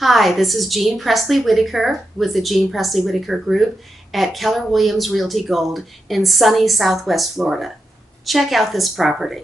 Hi, this is Jean Pressley Whittaker with the Jean Pressley Whittaker Group at Keller Williams Realty Gold in sunny Southwest Florida. Check out this property.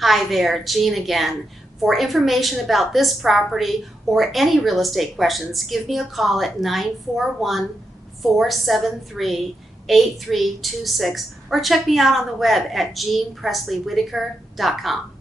Hi there, Jean again. For information about this property or any real estate questions, give me a call at 941-473-8326 or check me out on the web at jeanpressleyWhittaker.com.